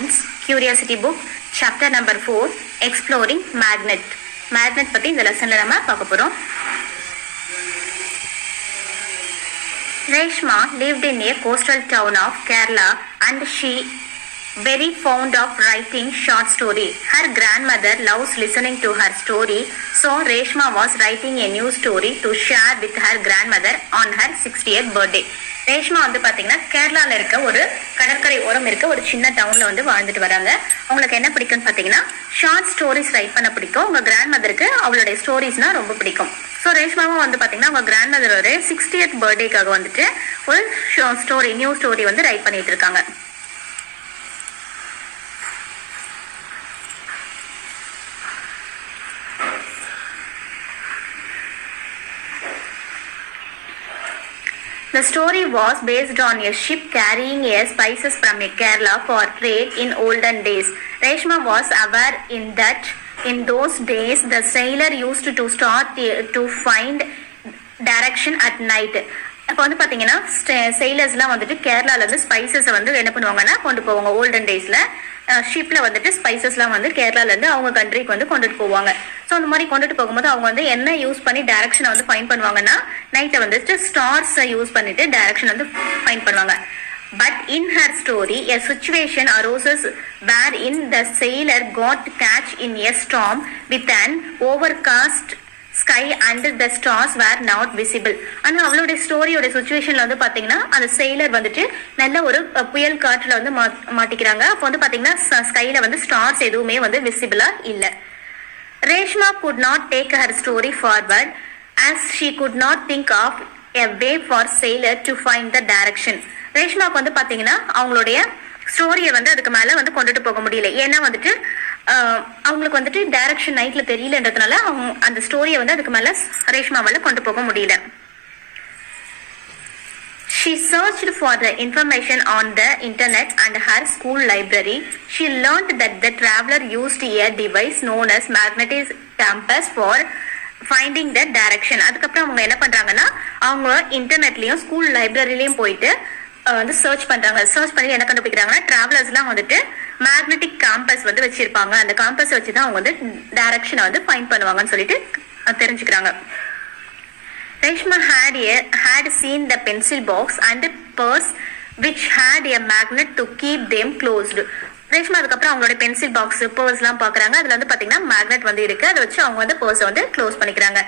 Science Curiosity Book Chapter number 4 Exploring Magnet. Magnet பத்தி இந்த லெசன்ல நம்ம பார்க்க போறோம். Reshma lived in a coastal town of Kerala and she very fond of writing short story. Her grandmother loves listening to her story, so Reshma was writing a new story to share with her grandmother on her 60th birthday. Reshma வந்து பாத்தீங்கன்னா கேரளால இருக்க ஒரு கடற்கரை ஓரம் இருக்க ஒரு சின்ன டவுன்ல வந்து வாழ்ந்துட்டு வராங்க. அவங்களுக்கு என்ன பிடிக்கும்னு பாத்தீங்கன்னா ஷார்ட் ஸ்டோரிஸ் ரைட் பண்ண பிடிக்கும். உங்க கிராண்ட் மதருக்கு அவளுடைய ஸ்டோரிஸ்னா ரொம்ப பிடிக்கும். ஸோ ரேஷ்மாவும் வந்து பாத்தீங்கன்னா உங்க கிராண்ட் மதரோட 60th பர்த்டேக்காக வந்துட்டு ஒரு ஸ்டோரி நியூ ஸ்டோரி வந்து ரைட் பண்ணிட்டு இருக்காங்க. The story was based on a ship carrying spices from Kerala for trade in olden days. Reshma was aware that in those days the sailor used to start to find direction at night. அப்போ வந்து பார்த்தீங்கன்னா செயிலர்ஸ்லாம் வந்துட்டு கேரளாலேருந்து ஸ்பைசஸை வந்து என்ன பண்ணுவாங்கன்னா கொண்டு போவாங்க. Olden டேஸில் ஷிப்பில் வந்துட்டு ஸ்பைசஸ்லாம் வந்து கேரளாலேருந்து அவங்க கண்ட்ரிக்கு வந்து கொண்டுட்டு போவாங்க. ஸோ அந்த மாதிரி கொண்டுட்டு போகும்போது அவங்க வந்து என்ன யூஸ் பண்ணி டைரக்ஷனை வந்து ஃபைண்ட் பண்ணுவாங்கன்னா நைட்டை வந்துட்டு ஸ்டார்ஸை யூஸ் பண்ணிட்டு டைரக்ஷன் வந்து ஃபைண்ட் பண்ணுவாங்க. But in her story, a situation arises wherein the sailor got catch in a storm with an overcast sky and the stars were not visible. ஆனா அவளுடைய ஸ்டோரியோட சுச்சுவேஷன்ல வந்து பாத்தீங்கன்னா அந்த செயிலர் வந்துட்டு நல்ல ஒரு புயல் காற்றுல வந்து மாட்டிக்கிறாங்க. அப்போ வந்து பாத்தீங்கன்னா ஸ்கைல வந்து ஸ்டார்ஸ் எதுவுமே வந்து விசிபிளா இல்ல. Reshma could not take her story forward as she could not think of a way for sailor to find the direction. ரேஷ்மாக்கு வந்து பாத்தீங்கன்னா அவங்களுடைய ஸ்டோரியை வந்து அதுக்கு மேல வந்து கொண்டுட்டு போக முடியல. ஏன்னா வந்துட்டு அவங்களுக்கு வந்துட்டு டைரக்ஷன் நைட்ல தெரியலன்றதுனால அவங்க அந்த ஸ்டோரியை வந்து அதுக்கு மேல ரேஷ்மாவால கொண்டு போக முடியல. She searched for the information on the internet and her school library. She learned that the traveler used a device known as magnetic compass for finding the direction. அதுக்கப்புறம் அவங்க என்ன பண்றாங்கன்னா அவங்க இன்டர்நெட்லயும் ஸ்கூல் லைப்ரரிலையும் போயிட்டு வந்து சர்ச் பண்றாங்க. சர்ச் பண்ணி என்ன கண்டுபிடிக்கிறாங்கன்னா டிராவலர்ஸ்லாம் வந்துட்டு மேக்னெட்டிக் காம்பஸ் வந்து வச்சிருப்பாங்க. அந்த காம்பஸ் வச்சுதான் அவங்க வந்து டைரக்ஷனை வந்து ஃபைண்ட் பண்ணுவாங்கன்னு சொல்லிட்டு தெரிஞ்சுக்கிறாங்க. Reshma had seen the pencil box and purse which had a magnet to keep them closed. Reshma அதுக்கப்புறம் அவங்களோட பென்சில் பாக்ஸ் பர்ஸ்லாம் பாக்குறாங்க. அதுல வந்து பாத்தீங்கன்னா மேக்னெட் வந்து இருக்கு. அதை வச்சு அவங்க வந்து பர்ஸை வந்து க்ளோஸ் பண்ணிக்கிறாங்க.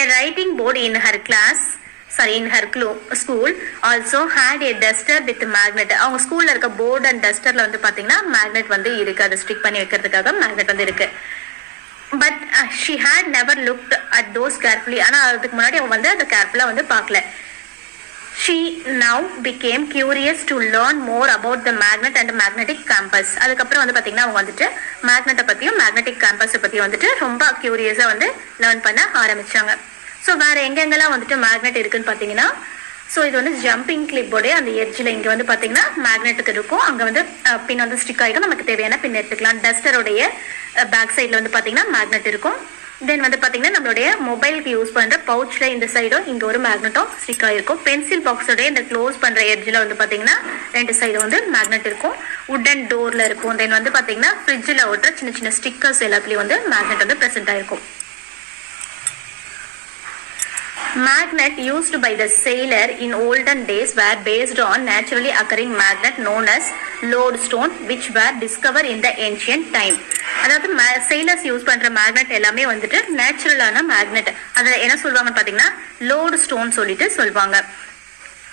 A writing board in her school also had a duster with magnet. அவங்க ஸ்கூல்ல இருக்க போர்டு அண்ட் டஸ்டர்ல வந்து பாத்தீங்கன்னா மேக்னெட் வந்து இருக்கு. அதை ஸ்டிக் பண்ணி வைக்கிறதுக்காக மேக்னெட் வந்து இருக்கு. But she had never looked at those carefully. ஆனா அதுக்கு முன்னாடி அவங்க வந்து அதை கேர்ஃபுல்லா வந்து பார்க்கல. She now became curious to learn more about the magnet and magnetic compass. அதுக்கப்புறம் வந்து பாத்தீங்கன்னா அவங்க வந்துட்டு மேக்னெட்டை பத்தியும் மேக்னெட்டிக் காம்பஸை பத்தியும் வந்துட்டு ரொம்ப கியூரியஸா வந்து லேர்ன் பண்ண ஆரம்பிச்சாங்க. ஸோ வேற எங்கெங்கெல்லாம் வந்துட்டு மேக்னெட் இருக்குன்னு பாத்தீங்கன்னா ஸோ இது வந்து ஜம்பிங் கிளிப்போடைய அந்த எட்ஜில் இங்கே வந்து பார்த்தீங்கன்னா மேக்னெட்டுக்கு இருக்கும். அங்கே வந்து பின் வந்து ஸ்டிக் ஆகிடும். நமக்கு தேவையான பின் எடுத்துக்கலாம். டஸ்டருடைய பேக் சைடில் வந்து பார்த்தீங்கன்னா மேக்னெட் இருக்கும். தென் வந்து பார்த்தீங்கன்னா நம்மளுடைய மொபைலுக்கு யூஸ் பண்ணுற பவுச்சில் இந்த சைடும் இங்கே ஒரு மேக்னெட்டும் ஸ்டிக் ஆகிருக்கும். பென்சில் பாக்ஸோடைய இந்த க்ளோஸ் பண்ணுற எட்ஜில் வந்து பார்த்தீங்கன்னா ரெண்டு சைடும் வந்து மேக்னெட் இருக்கும். உட்டன் டோரில் இருக்கும். தென் வந்து பார்த்தீங்கன்னா ஃப்ரிட்ஜில் ஓட்டுற சின்ன சின்ன ஸ்டிக்கர்ஸ் எல்லாத்துலேயும் வந்து மேக்னெட் வந்து ப்ரெசென்ட் ஆகிருக்கும். Magnet used by the sailor in olden days were based on naturally occurring magnet known as lodestone which were discovered in the ancient time. அதாவது sailors யூஸ் பண்ற மேக்னெட் எல்லாமே வந்துட்டு நேச்சுரலான மேக்னெட். அதை என்ன சொல்லுவாங்கன்னு பாத்தீங்கன்னா லோட் ஸ்டோன் சொல்லிட்டு சொல்லுவாங்க.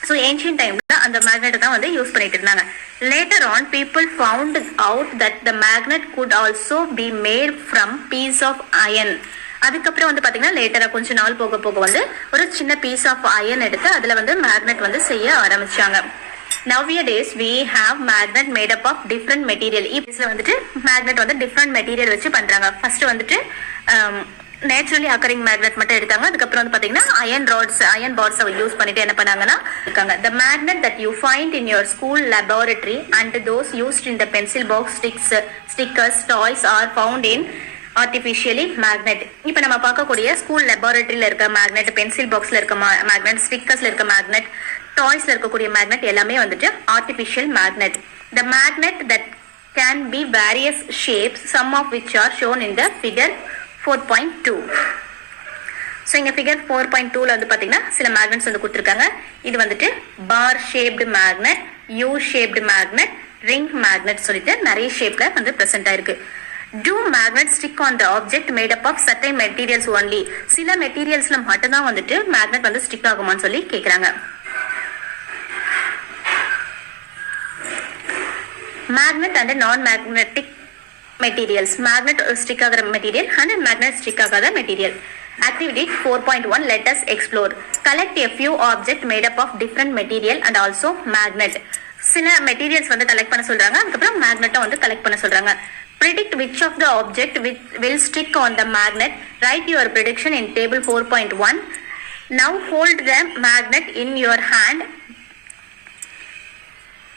ஸோ ஏன்ஷியன்ட் டைம்ல அந்த மேக்னெட்டை தான் வந்து யூஸ் பண்ணிட்டு இருந்தாங்க. Later on people found out that the magnet could also be made from piece of iron. அதுக்கப்புறம் வந்து பாத்தீங்கன்னா லேட்டரா கொஞ்ச நாள் போக போக வந்து ஒரு சின்ன பீஸ் ஆஃப் அயன் எடுத்து அதுல வந்து மேக்னெட் வந்து செய்ய ஆரம்பிச்சாங்க. Nowadays we have magnet made up of different material. இதுல வந்துட்டு மேக்னெட் வந்து டிஃப்ரெண்ட் மெட்டீரியல் வச்சு பண்றாங்க. ஃபர்ஸ்ட் வந்துட்டு நேச்சுரலி அக்கரிங் மேக்னெட் மட்டும் எடுத்தாங்க. அதுக்கப்புறம் வந்து பாத்தீங்கன்னா அயன் பார்ட்ஸ் யூஸ் பண்ணிட்டு என்ன பண்ணாங்கன்னா இருக்காங்க. The magnet that you find in your school laboratory and those used in the pencil box stickers toys are found in artificially magnet. இப்போ நம்ம பார்க்கக்கூடிய ஸ்கூல் லெபார்டரியில இருக்க மேக்னெட், பென்சில் பாக்ஸ்ல இருக்க மேக்னெட், ஸ்டிக்கர்ஸ்ல இருக்க மேக்னெட், டாய்ஸ்ல இருக்கக்கூடிய மேக்னெட் எல்லாமே வந்துட்டு artificial magnet. The magnet that can be various shapes, some of which are shown in the figure 4.2. So இங்கே ஃபிகர் 4.2ல வந்து பார்த்தீங்கன்னா சில மேக்னெட்ஸ் வந்து கொடுத்துருக்காங்க. இது வந்துட்டு bar shaped magnet, U shaped magnet, ring magnet சொல்லிட்டு நிறைய ஷேப்ல வந்து ப்ரெசென்ட் ஆயிருக்கு. Do magnets stick on the object made up of certain materials only? சில மெட்டீரியல்ஸ்ல மட்டும்தான் வந்துட்டு மேக்னெட் வந்து ஸ்டிக் ஆகுமான்னு சொல்லி கேட்குறாங்க. மேக்னெட் அண்ட் நான் மேக்னெட்டிக் மெட்டீரியல்ஸ். மேக்னெட் ஸ்டிக் ஆகிற மெட்டீரியல் அண்ட் மேக்னெட் ஸ்டிக் ஆகாத material. Activity 4.1, let us explore. Collect a few objects made up of different material and also magnet. சில மெட்டீரியல்ஸ் வந்து கலெக்ட் பண்ண சொல்றாங்க, அதுக்கப்புறம் மேக்னெட்டை வந்து கலெக்ட் பண்ண சொல்றாங்க. Predict which of the object will stick on the magnet. Write your prediction in table 4.1. Now hold the magnet in your hand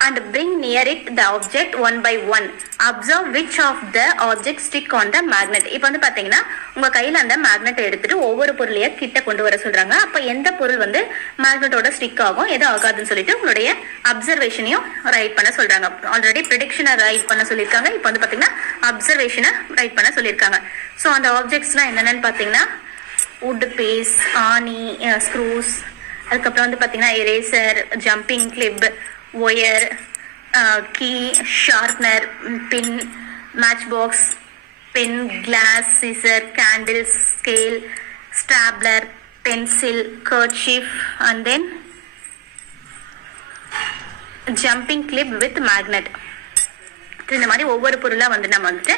and bring near it the object one by one. Observe which of the objects stick on the magnet. இப்போ வந்து பாத்தீங்கன்னா உங்க கையில அந்த மேக்னெட்டை எடுத்துட்டு ஒவ்வொரு பொருளைய கிட்ட கொண்டு வர சொல்றாங்க. அப்ப எந்த பொருள் வந்து மேக்னெட்டோட ஸ்டிக் ஆகும், எது ஆகாதுன்னு சொல்லிட்டு உங்களுடைய அப்சர்வேஷனையும் ரைட் பண்ண சொல்றாங்க. ஆல்ரெடி ப்ரெடிக்ஷனை ரைட் பண்ண சொல்லியிருக்காங்க. இப்போ வந்து பாத்தீங்கன்னா அப்சர்வேஷனை ரைட் பண்ண சொல்லியிருக்காங்க. ஸோ அந்த ஆப்ஜெக்ட்ஸ்லாம் என்னென்னு பாத்தீங்கன்னா வுட் பீஸ், ஆணி, ஸ்க்ரூஸ், அதுக்கப்புறம் வந்து பாத்தீங்கன்னா eraser, jumping clip, wire, key, sharpener, pin, match box, pen, glass, scissor, candle, scale, stapler, pencil, kerchief and then jumping clip with magnet. இந்த மாதிரி ஒவ்வொரு பொருளாக வந்து நம்ம வந்துட்டு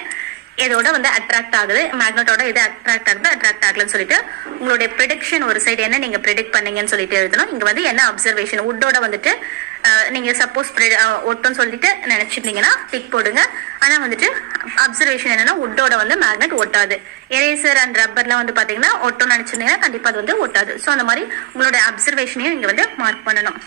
எதோட வந்து அட்ராக்ட் ஆகுது, மேக்னெட்டோட எது அட்ராக்ட் ஆகுது, அட்ராக்ட் ஆகலன்னு சொல்லிட்டு உங்களுடைய ப்ரெடிக்ஷன் ஒரு சைடு என்ன நீங்க ப்ரெடிக்ட் பண்ணீங்கன்னு சொல்லிட்டு எழுதணும். இங்க வந்து என்ன அப்சர்வேஷன், வுட்டோட வந்துட்டு நீங்க சப்போஸ் ஒட்டுன்னு சொல்லிட்டு நினைச்சிருந்தீங்கன்னா டிக் போடுங்க. ஆனா வந்துட்டு அப்சர்வேஷன் என்னன்னா வுட்டோட வந்து மேக்னெட் ஒட்டாது. எரேசர் அண்ட் ரப்பர்லாம் வந்து பாத்தீங்கன்னா ஒட்டுன்னு நினைச்சிருந்தீங்கன்னா கண்டிப்பா அது வந்து ஒட்டாது. ஸோ அந்த மாதிரி உங்களோட அப்சர்வேஷனையும் இங்க வந்து மார்க் பண்ணணும்.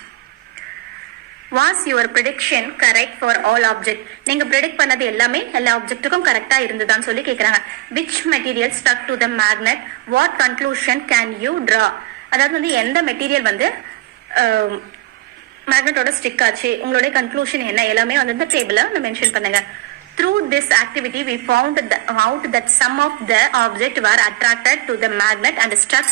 Was your prediction correct for all object? நீங்க predict பண்ணது எல்லாமே எல்லா ஆப்ஜெக்ட்டுக்கும் கரெக்டா இருந்ததான்னு சொல்லி கேக்குறாங்க. Which material stuck to the magnet? What conclusion can you draw? அதாவது வந்து எந்த மெட்டீரியல் வந்து மேக்னெட்டோட ஸ்டிக் ஆச்சு, உங்களுடைய கன்க்ளூஷன் என்ன, எல்லாமே வந்து இந்த டேபிள்ல மென்ஷன் பண்ணுங்க. Through this activity we found out that some of the objects were attracted to the magnet and stuck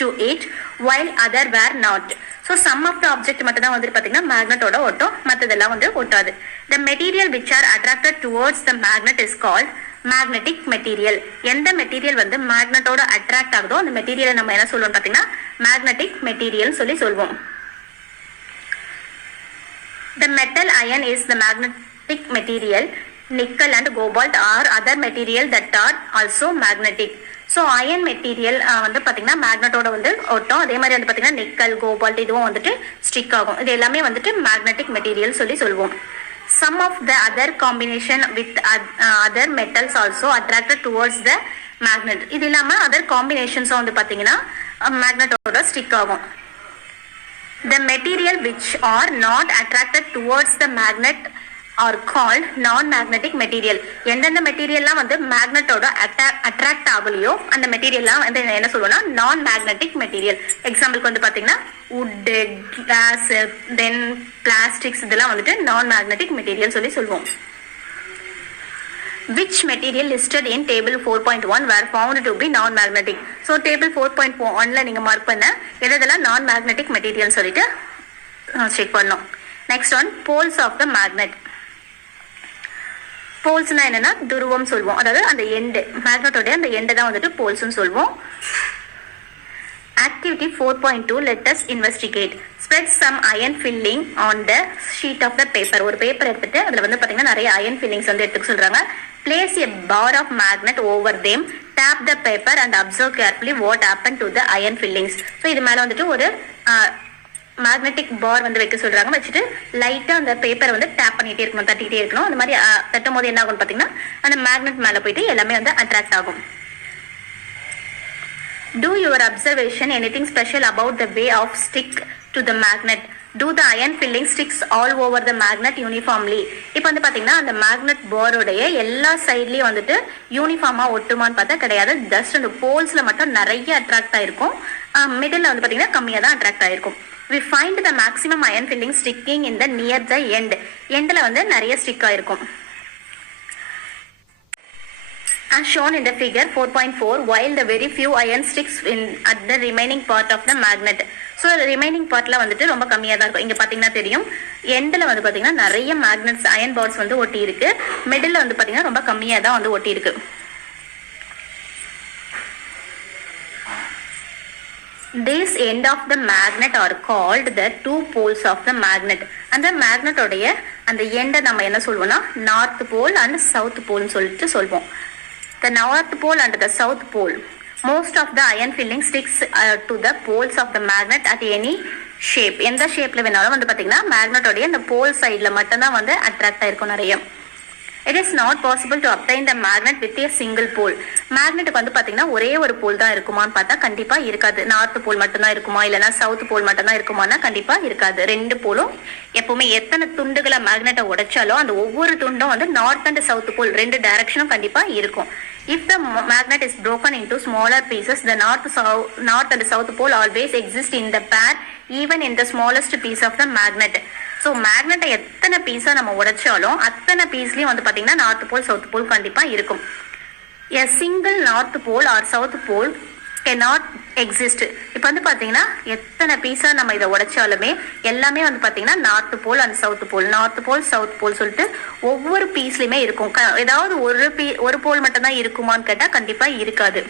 to it while other were not. So some of the object மட்டும் தான் வந்து பாத்தீங்கன்னா மேக்னெட்டோட ஒட்டும், மத்ததெல்லாம் வந்து ஒட்டாது. The material which are attracted towards the magnet is called magnetic material. எந்த material வந்து மேக்னெட்டோட அட்ராக்ட் ஆகுதோ அந்த மெட்டீரியலை நம்ம என்ன சொல்லுவோம் பாத்தீங்கன்னா magnetic material சொல்லி சொல்வோம். The metal iron is the magnetic material. Nickel and cobalt are other material that are also magnetic. So iron material வந்து பார்த்தீங்கன்னா மேக்னெட்டோட வந்து ஒட்டும், அதே மாதிரி வந்து பார்த்தீங்கன்னா நிக்கல், கோபால்ட் இதுவும் வந்துட்டு ஸ்டிக் ஆகும். இது எல்லாமே வந்துட்டு மேக்னெட்டிக் மெட்டீரியல் சொல்லி சொல்லுவோம். Some of the other combination with other metals also attracted towards the magnet. இது இல்லாமல் அதர் காம்பினேஷன்ஸும் வந்து பார்த்தீங்கன்னா மேக்னெட்டோட ஸ்டிக் ஆகும். The material which are not attracted towards the magnet are called non-magnetic material. எந்தெந்த மெட்டீரியல்லாம் வந்து மேக்னெட்டோட அட்ராக்ட் ஆகலையோ அந்த மெட்டீரியல்லாம் வந்து என்ன சொல்லுவோம்னா நான் மேக்னெட்டிக் மெட்டீரியல். எக்ஸாம்பிளுக்கு வந்து பாத்தீங்கன்னா வுட், கிளாஸ், தென் பிளாஸ்டிக்ஸ், இதெல்லாம் வந்துட்டு நான் மேக்னெட்டிக் மெட்டீரியல் சொல்லி சொல்லுவோம். Which material listed in table 4.1 were found to be non-magnetic? So table 4.1ல நீங்க மார்க் பண்ண எதெல்லாம் non-magnetic material சொல்லிட்டு செக் பண்ணோம். Next one, poles of the magnet. போல்ஸ்னா என்னன்னா துருவம் சொல்வோம், அதாவது அந்த எண்டு, மேக்னெட்டோட அந்த எண்டை தான் வந்துட்டு போல்ஸ்னு சொல்வோம். Activity 4.2, let us investigate. Spread some iron filling on the sheet of the paper. ஒரு பேப்பர் எடுத்துட்டு அதுல வந்து பாத்தீங்கன்னா நிறைய அயன் ஃபில்லிங்ஸ் வந்து எடுத்துக்க சொல்றாங்க. Place a bar of magnet over them. Tap the paper and observe carefully what happened to the iron fillings. So இது மேல வந்துட்டு ஒரு மேக்னெட்டிக் பார் வந்து வைக்க சொல்றாங்க. வச்சுட்டு லைட்டா அந்த பேப்பரை வந்து டேப் பண்ணிட்டே இருக்கணும், தட்டிக்கிட்டே இருக்கணும். அந்த மாதிரி தட்டும் போது என்ன ஆகும்னு பாத்தீங்கன்னா அந்த மேக்னெட் மேல போயிட்டு எல்லாமே வந்து அட்ராக்ட் ஆகும். Do your observation anything special about the way of stick to the magnet? Do the iron filling sticks all over the magnet uniformly? இப்போ வந்து பாத்தீங்கன்னா அந்த மேக்னெட் பாரோடைய எல்லா சைட்லயும் வந்துட்டு யூனிஃபார்மா ஒட்டுமான்னு பார்த்தா கிடையாது. ஜஸ்ட் அந்த போல்ஸ்ல மட்டும் நிறைய அட்ராக்ட் ஆயிருக்கும், மிடில் வந்து பாத்தீங்கன்னா கம்மியா தான் அட்ராக்ட் ஆயிருக்கும். We find the maximum iron filling sticking in the near the end. எண்ட்ல வந்து நிறைய ஸ்டிக் ஆயிருக்கும். as shown in the figure 4.4, while the very few iron sticks at the remaining part of the magnet. So remaining பார்ட்ல வந்துட்டு ரொம்ப கம்மியாக தான் இருக்கும். இங்கே பார்த்தீங்கன்னா தெரியும், எண்டில் வந்து பார்த்தீங்கன்னா நிறைய மேக்னெட்ஸ் அயன் பார்ட்ஸ் வந்து ஒட்டி இருக்கு. மிடில் வந்து பார்த்தீங்கன்னா ரொம்ப கம்மியாக தான் வந்து ஒட்டி இருக்கு. This end of the magnet are called the two poles of the magnet. அந்த மேக்னெட்டோடைய அந்த எண்டை நம்ம என்ன சொல்வோம்னா நார்த் போல் அண்ட் சவுத் போல்னு சொல்லிட்டு சொல்வோம். The north pole and the south pole. Most of the iron filling sticks to the poles of the magnet at any shape. எந்த ஷேப்ல வேணாலும் வந்து பாத்தீங்கன்னா மேக்னெட்டோடைய இந்த போல் சைட்ல மட்டும் தான் வந்து அட்ராக்ட் ஆயிருக்கும் நிறைய. It is not possible to obtain the magnet with a single pole. மேக்னெட்டுக்கு வந்து பாத்தீங்கன்னா ஒரே ஒரு போல் தான் இருக்குமான்னு பார்த்தா கண்டிப்பா இருக்காது. நார்த் போல் மட்டும் தான் இருக்குமா இல்லைன்னா சவுத் போல் மட்டும் தான் இருக்குமானா கண்டிப்பா இருக்காது. ரெண்டு போலும் எப்பவுமே எத்தனை துண்டுகளை மேக்னெட்டை உடைச்சாலும் அந்த ஒவ்வொரு துண்டும் வந்து நார்த் அண்ட் சவுத் போல் ரெண்டு டைரக்ஷனும் கண்டிப்பா இருக்கும். If the magnet is broken into smaller pieces, the north and south pole always exist in the pair, even in the smallest piece of the magnet. So மேக்னெட்டை எத்தனை பீஸா நம்ம உடைச்சாலும் அத்தனை பீஸ்லயும் வந்து பாத்தீங்கன்னா நார்த் போல் சவுத் போல் கண்டிப்பா இருக்கும். A single north pole or south pole cannot exist. இப்போ வந்து பாத்தீங்கன்னா எத்தனை பீஸா நம்ம இதை உடைச்சாலுமே எல்லாமே வந்து பாத்தீங்கன்னா north pole and south pole, north pole south pole சொல்லிட்டு ஒவ்வொரு பீஸ்லயுமே இருக்கும். ஏதாவது ஒரு போல் மட்டும் தான் இருக்குமான்னு கேட்டா கண்டிப்பா இருக்காது.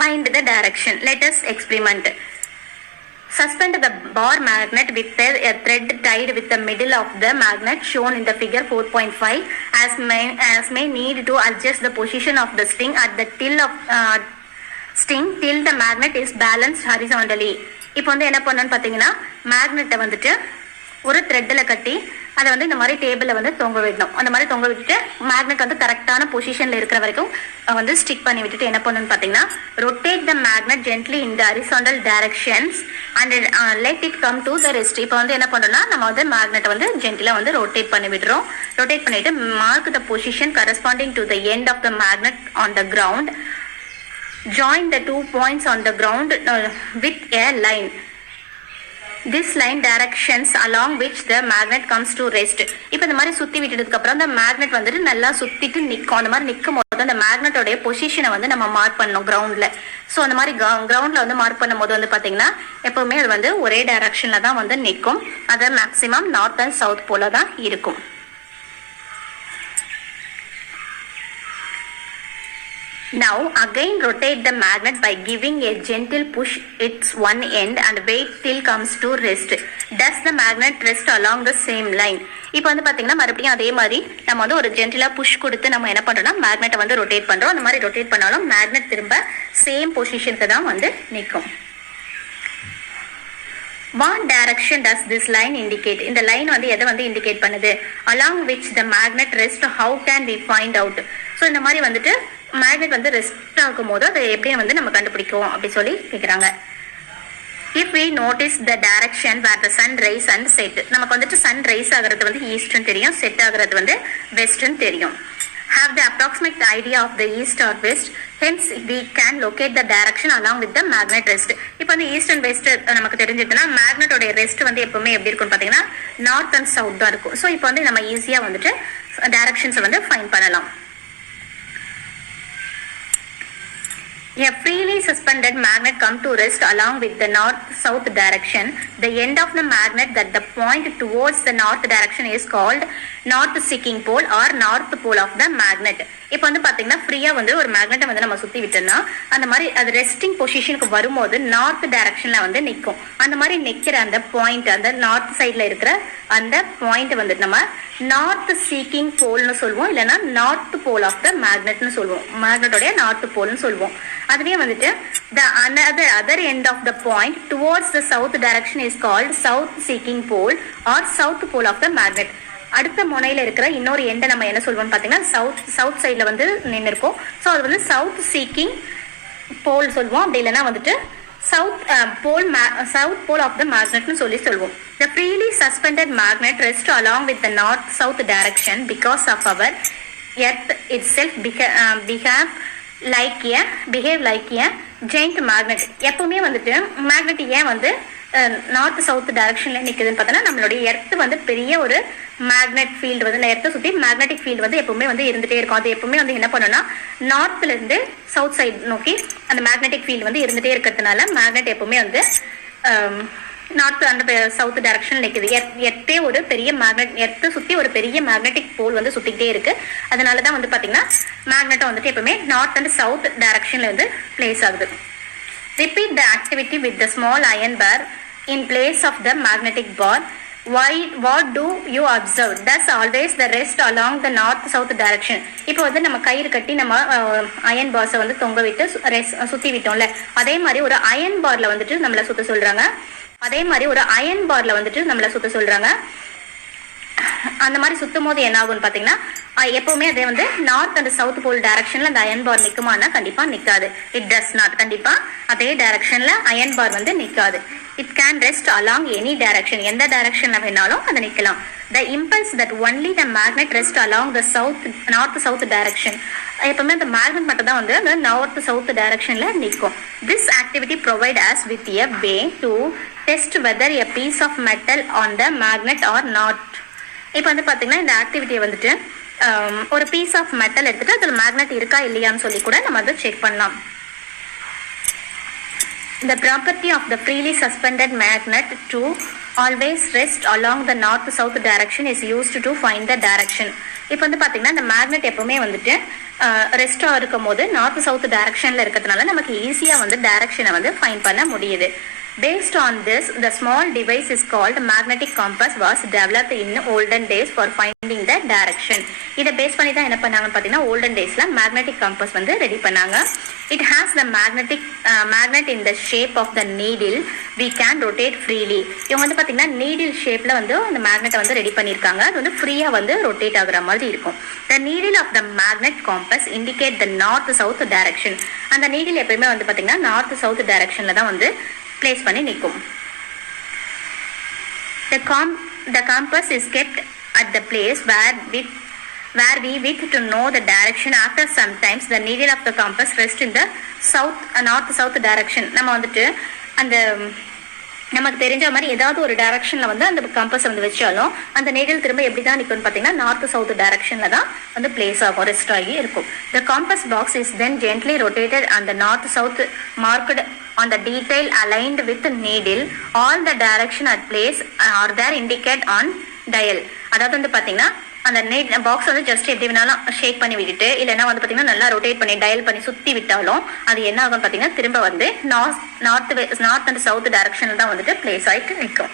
Find the direction. Let us experiment. Suspend the bar magnet with a thread tied with the middle of the magnet shown in the figure 4.5 as may need to adjust the position of the string at the string till the magnet is balanced horizontally. இப்போ வந்து என்ன பண்ணணும்னு பார்த்தீங்கன்னா மேக்னெட்டை வந்துட்டு ஒரு த்ரெட்டில் கட்டி அதை வந்து இந்த மாதிரி டேபிளில் வந்து தொங்க விடணும். அந்த மாதிரி தொங்க விட்டுட்டு மேக்னெட் வந்து கரெக்டான பொசிஷனில் இருக்கிற வரைக்கும் வந்து ஸ்டிக் பண்ணி விட்டுட்டு என்ன பண்ணணும்னு பார்த்தீங்கன்னா rotate the magnet gently in the horizontal directions and let it come to the rest. இப்போ வந்து என்ன பண்ணுறோம்னா நம்ம வந்து மேக்னெட்டை வந்து ஜென்டிலாக வந்து ரொட்டேட் பண்ணி விடுறோம். ரொட்டேட் பண்ணிட்டு mark the position corresponding to the end of the magnet on the ground. Join the 2 points on the ground with a line. This line directions along which the magnet comes to rest. இப்போ இந்த மாதிரி சுத்தி விட்டதுக்கு அப்புறம் அந்த magnet வந்துட்டு நல்லா சுத்திட்டு நிற்கும். அந்த மாதிரி நிற்கும் போது அந்த மேக்னெட்டோடைய பொசிஷனை வந்து நம்ம மார்க் பண்ணணும் கிரவுண்ட்ல. ஸோ அந்த மாதிரி கிரவுண்ட்ல வந்து மார்க் பண்ணும் போது வந்து பாத்தீங்கன்னா எப்பவுமே அது வந்து ஒரே டைரக்ஷன்ல தான் வந்து நிற்கும். அது மேக்சிமம் நார்த் அண்ட் சவுத் போல தான் இருக்கும். Now again rotate the magnet by giving a gentle push its one end and wait till comes to rest. Does the magnet rest along the same line? இப்போ வந்து பாத்தீங்கன்னா மறுபடியும் அதே மாதிரி நம்ம வந்து ஒரு ஜென்டிலா புஷ் கொடுத்து நம்ம என்ன பண்றோம்னா மேக்னெட்டை வந்து ரொட்டேட் பண்றோம். அந்த மாதிரி ரொட்டேட் பண்ணாலும் மேக்னெட் திரும்ப சேம் பொசிஷனுக்கு தான் வந்து நிற்கும். What direction does this line indicate? இந்த லைன் வந்து எதை வந்து இண்டிகேட் பண்ணுது? Along which the magnet rest, how can we find out? So இந்த மாதிரி வந்துட்டு மேக்னெட் வந்து ரெஸ்ட் ஆகும் போது அதை எப்படி வந்து நம்ம கண்டுபிடிக்கும் அப்படி சொல்லி கேட்குறாங்க. If we notice the direction where the sun rise and set, நமக்கு வந்துட்டு சன் ரைஸ் ஆகிறது வந்து ஈஸ்ட்னு தெரியும், செட் ஆகிறது வந்து வெஸ்ட்னு தெரியும். Have the approximate idea of the east or west, hence we can locate the direction along with the magnet rest. இப்போ வந்து ஈஸ்ட் அண்ட் வெஸ்ட் நமக்கு தெரிஞ்சிட்டுனா மேக்னெட்டோட ரெஸ்ட் வந்து எப்பவுமே எப்படி இருக்கும்னு பார்த்தீங்கன்னா நார்த் அண்ட் சவுத் தான் இருக்கும். ஸோ இப்போ வந்து நம்ம ஈஸியாக வந்துட்டு டைரக்ஷன்ஸை வந்து ஃபைண்ட் பண்ணலாம். A freely suspended magnet come to rest along with the north-south direction. The end of the magnet that the point towards the north direction is called north seeking pole or north pole of the magnet. இப்போ வந்து பாத்தீங்கன்னா ஃப்ரீயா வந்து ஒரு மேக்னெட்டை வந்து நம்ம சுத்தி விட்டோம்னா அந்த மாதிரி அது ரெஸ்டிங் பொசிஷனுக்கு வரும்போது நார்த் டைரக்ஷன்ல வந்து நிற்கும். அந்த மாதிரி நிக்கிற அந்த பாயிண்ட் அந்த நார்த் சைட்ல இருக்கிற அந்த பாயிண்ட் வந்துட்டு நம்ம நார்த் சீக்கிங் போல்னு சொல்லுவோம், இல்லைன்னா நார்த் போல் ஆஃப் த மேக்னெட்னு சொல்லுவோம். மேக்னெட்டோடைய நார்த் போல்னு சொல்லுவோம். அதுவே வந்துட்டு the other end of the point towards the south direction is called south seeking pole or south pole of the magnet. அடுத்த முனையில இருக்கிற இன்னொரு எண்டை நம்ம என்ன சொல்வோம்னு பாத்தீங்கன்னா சவுத் சைட்ல வந்து நின்று இருக்கும். ஸோ அது வந்து சவுத் சீக்கிங் போல் சொல்லுவோம். அப்படி இல்லைன்னா வந்துட்டு south pole of the magnet னு சொல்லுவோம். The freely suspended magnet rests along with the north-south direction because of our earth itself behave like a giant magnet. எப்பவுமே வந்துட்டு மேக்னெட் ஏன் வந்து நார்த் சவுத் டைரக்ஷன்ல நிக்குதுன்னு பார்த்தோன்னா நம்மளுடைய எர்த் வந்து பெரிய ஒரு மேக்னெட் ஃபீல்டு வந்து எர்த்தை சுற்றி மேக்னெட்டிக் ஃபீல்டு வந்து எப்பவுமே வந்து இருந்துகிட்டே இருக்கும். அது எப்பவுமே வந்து என்ன பண்ணணும்னா நார்த்லேருந்து சவுத் சைடு நோக்கி அந்த மேக்னெட்டிக் ஃபீல்டு வந்து இருந்துகிட்டே இருக்கிறதுனால மேக்னெட் எப்பவுமே வந்து நார்த் அந்த சவுத் டைரக்ஷன் நிற்குது. எர்த்தே ஒரு பெரிய மேக்னெட் எர்த்தை சுற்றி ஒரு பெரிய மேக்னெட்டிக் போல் வந்து சுற்றிக்கிட்டே இருக்கு. அதனால தான் வந்து பார்த்தீங்கன்னா மேக்னெட்டை வந்துட்டு எப்பவுமே நார்த் அண்ட் சவுத் டைரக்ஷன்ல வந்து பிளேஸ் ஆகுது. Repeat the activity with the small iron bar in place of the magnetic bar. What do you observe? Does always the rest along the north south direction. இப்போ வந்து நம்ம கயிறு கட்டி நம்ம iron பார்ஸை வந்து தொங்க விட்டு சுத்தி விட்டோம்ல, அதே மாதிரி ஒரு அயன் பார்ல வந்துட்டு நம்மள சுத்த சொல்றாங்க. அந்த மாதிரி சுத்தும் போது என்ன ஆகும்னு பாத்தீங்கன்னா எப்பவுமே அதே வந்து நார்த் அண்ட் சவுத் போல் டைரக்ஷன்ல அந்த அயன் பார் நிக்குமானா கண்டிப்பா நிக்காது. It does not. கண்டிப்பா அதே டைரக்ஷன்ல அயன் பார் வந்து நிக்காது. It can rest along any direction. எந்த டைரக்ஷன்ல வேணாலும் அது நிக்கலாம். The impulse that only the magnet rest along the north south direction. எப்பவுமே அந்த மேக்னெட் மட்டும் தான் வந்து அந்த நார்த் சவுத் டைரக்ஷன்ல நிற்கும். This activity provide us with a way to test whether a piece of metal on the magnet or not. இப்போ வந்து பாத்தீங்கன்னா இந்த ஆக்டிவிட்டியை வந்துட்டு ஒரு பீஸ் ஆஃப் மெட்டல் எடுத்துட்டு அதுல மேக்னெட் இருக்கா இல்லையான்னு சொல்லி கூட நம்ம அதை செக் பண்ணலாம். The property of the freely suspended magnet to always rest along the north south direction is used to find the direction. இப்போ வந்து பாத்தீங்கன்னா இந்த மேக்னெட் எப்பவுமே வந்துட்டு ரெஸ்டா இருக்கும் போது நார்த் சவுத் டைரக்ஷன்ல இருக்கிறதுனால நமக்கு ஈஸியா வந்து டைரக்ஷனை வந்து ஃபைண்ட் பண்ண முடியுது. Based on this, the small device is called magnetic compass was developed in olden days for finding the direction. இதை பேஸ் பண்ணி தான் என்ன பண்ணாங்கன்னு பார்த்தீங்கன்னா olden daysல magnetic compass வந்து ரெடி பண்ணாங்க. It has the magnet in the shape of the needle. We can rotate freely. இவங்க வந்து பார்த்தீங்கன்னா நீடில் ஷேப்ல வந்து அந்த மேக்னெட்டை வந்து ரெடி பண்ணியிருக்காங்க. அது வந்து ஃப்ரீயா வந்து ரொட்டேட் ஆகுற மாதிரி இருக்கும். The needle of the magnet compass indicate the north south direction. அந்த நீடில் எப்பயுமே வந்து பார்த்தீங்கன்னா நார்த் சவுத் டைரக்ஷன்ல தான் வந்து பிளேஸ் பண்ணி நிற்கும். The compass is kept at the place where we wish to know the direction. After sometimes the needle of the compass rests in the north south direction. நம்ம வந்துட்டு அந்த நமக்கு தெரிஞ்ச மாதிரி ஏதாவது ஒரு டைரக்ஷன்ல வந்து அந்த கம்பஸ் வந்து வச்சாலும் அந்த நீடில் திரும்ப எப்படி தான் நிற்கும்னு பார்த்தீங்கன்னா நார்த் சவுத் டைரக்ஷன்ல தான் வந்து பிளேஸ் ஆகும், ரெஸ்ட் ஆகி இருக்கும். The compass box is then gently rotated and the north south marked on the detail aligned with the needle. All the direction at place are there indicate on dial. அதாவது வந்து பாத்தீங்கன்னா அந்த box வந்து just எப்படி வேணாலும் ஷேக் பண்ணி விட்டுட்டு இல்லைன்னா வந்து பாத்தீங்கன்னா நல்லா ரொட்டேட் பண்ணி டயல் பண்ணி சுத்தி விட்டாலும் அது என்ன ஆகும் பாத்தீங்கன்னா திரும்ப வந்து நார்த் அண்ட் சவுத் டைரக்ஷன்ல தான் வந்துட்டு பிளேஸ் ஆயிட்டு நிற்கும்.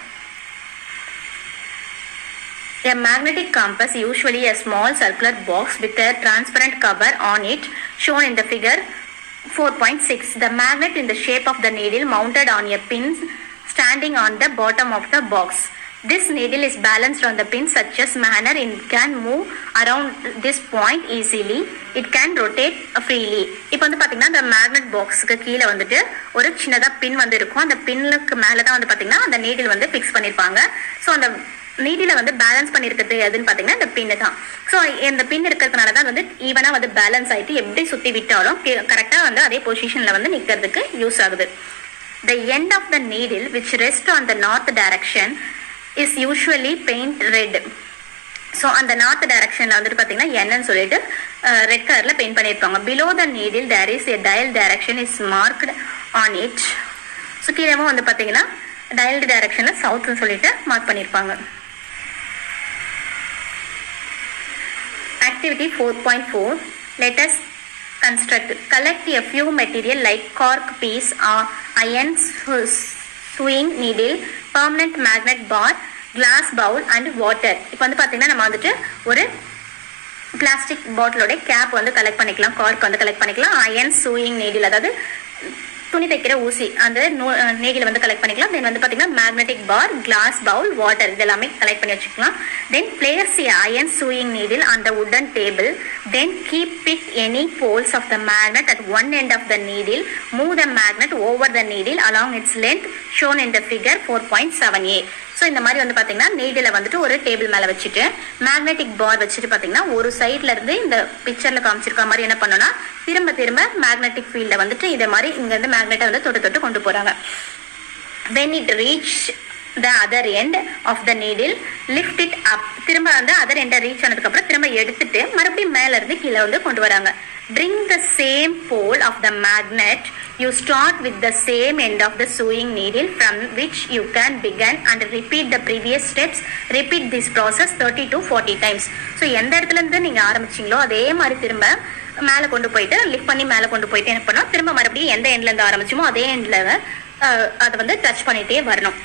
A magnetic compass, usually a small circular box with a transparent cover on it, shown in the figure 4.6. The magnet in the shape of the needle mounted on a pin standing on the bottom of the box. This needle is balanced on the pin such as manner it can move around this point easily. It can rotate freely. இப்போ வந்து பாத்தீங்கன்னா இந்த magnet பாக்ஸ்க்கு கீழே வந்துட்டு ஒரு சின்னதா பின் வந்து இருக்கும். அந்த பின்னுக்கு மேல தான் வந்து பாத்தீங்கன்னா அந்த நீடில் வந்து ஃபிக்ஸ் பண்ணிருப்பாங்க. ஸோ அந்த நீடில வந்து பேலன்ஸ் பண்ணிருக்கிறது எதுன்னு பாத்தீங்கன்னா இந்த பின்னு தான். ஸோ இந்த பின் இருக்கிறதுனால தான் வந்து ஈவனா வந்து பேலன்ஸ் ஆயிட்டு எப்படி சுத்தி விட்டாலும் கரெக்டா வந்து அதே பொசிஷன்ல வந்து நிக்கிறதுக்கு யூஸ் ஆகுது. The end of the needle which rests on the north direction is usually paint red. So அந்த நார்த் டைரக்ஷன்ல வந்துட்டு பாத்தீங்கன்னா என்னன்னு சொல்லிட்டு ரெட் கலர்ல பெயிண்ட் பண்ணிருப்பாங்க. Below the needle there is a dial direction is marked on it. So கீழேவும் வந்து பாத்தீங்கன்னா டயல்டு டைரக்ஷன்ல சவுத்னு சொல்லிட்டு மார்க் பண்ணிருப்பாங்க. Activity 4.4. Let us construct. Collect a few material like cork piece or iron sewing needle, permanent magnet bar, glass bowl and water. இப்போ வந்து பாத்தீங்கன்னா நம்ம வந்துட்டு ஒரு பிளாஸ்டிக் பாட்டிலோட கேப் வந்து கலெக்ட் பண்ணிக்கலாம், கார்க் வந்து கலெக்ட் பண்ணிக்கலாம், அயன் சூயிங் நீடில் அதாவது துணி தைக்கிற ஊசி அந்த நீடில் வந்து கலெக்ட் பண்ணிக்கலாம். தென் வந்து பாத்தீங்கன்னா மேக்னெட்டிக் பார், கிளாஸ் பவுல், வாட்டர் இதெல்லாமே கலெக்ட் பண்ணி வச்சுக்கலாம். தென் place a iron sewing needle on the wooden table. Then keep it any poles of the magnet at one end of the needle. Move the magnet over the needle along its length shown in the figure 4.7a. So இந்த மாதிரி வந்து பாத்தீங்கன்னா நீடில வந்துட்டு ஒரு table மேல வச்சுட்டு magnetic பார் வச்சுட்டு பாத்தீங்கன்னா ஒரு சைட்ல இருந்து இந்த பிக்சர்ல காமிச்சிருக்க மாதிரி என்ன பண்ணோம்னா திரும்ப திரும்ப மேக்னெட்டிக் ஃபீல்ட வந்துட்டு இதே மாதிரி இங்க இருந்து மேக்னெட்டை வந்து தொட்டு தொட்டு கொண்டு போறாங்க. when it reaches the other end of the needle, lift it up. திரும்ப அந்த other end reach ஆனதுக்கு அப்புறம் திரும்ப எடுத்துட்டு மறுபடியும் மேல இருந்து கீழே வந்து கொண்டு வராங்க. Bring the same pole of the magnet. You start with the same end of the sewing needle from which you can begin and repeat the previous steps. Repeat this process 30 to 40 times. So எந்த இடத்துல இருந்து நீங்க ஆரம்பிச்சீங்களோ அதே மாதிரி திரும்ப மேல கொண்டு போயிட்டு லிஃப்ட் பண்ணி மேல கொண்டு போயிட்டு என்ன பண்ணோம், திரும்ப மறுபடியும் எந்த எண்ட்ல இருந்து ஆரம்பிச்சோமோ அதே எண்ட்ல அதை வந்து டச் பண்ணிட்டே வரணும்.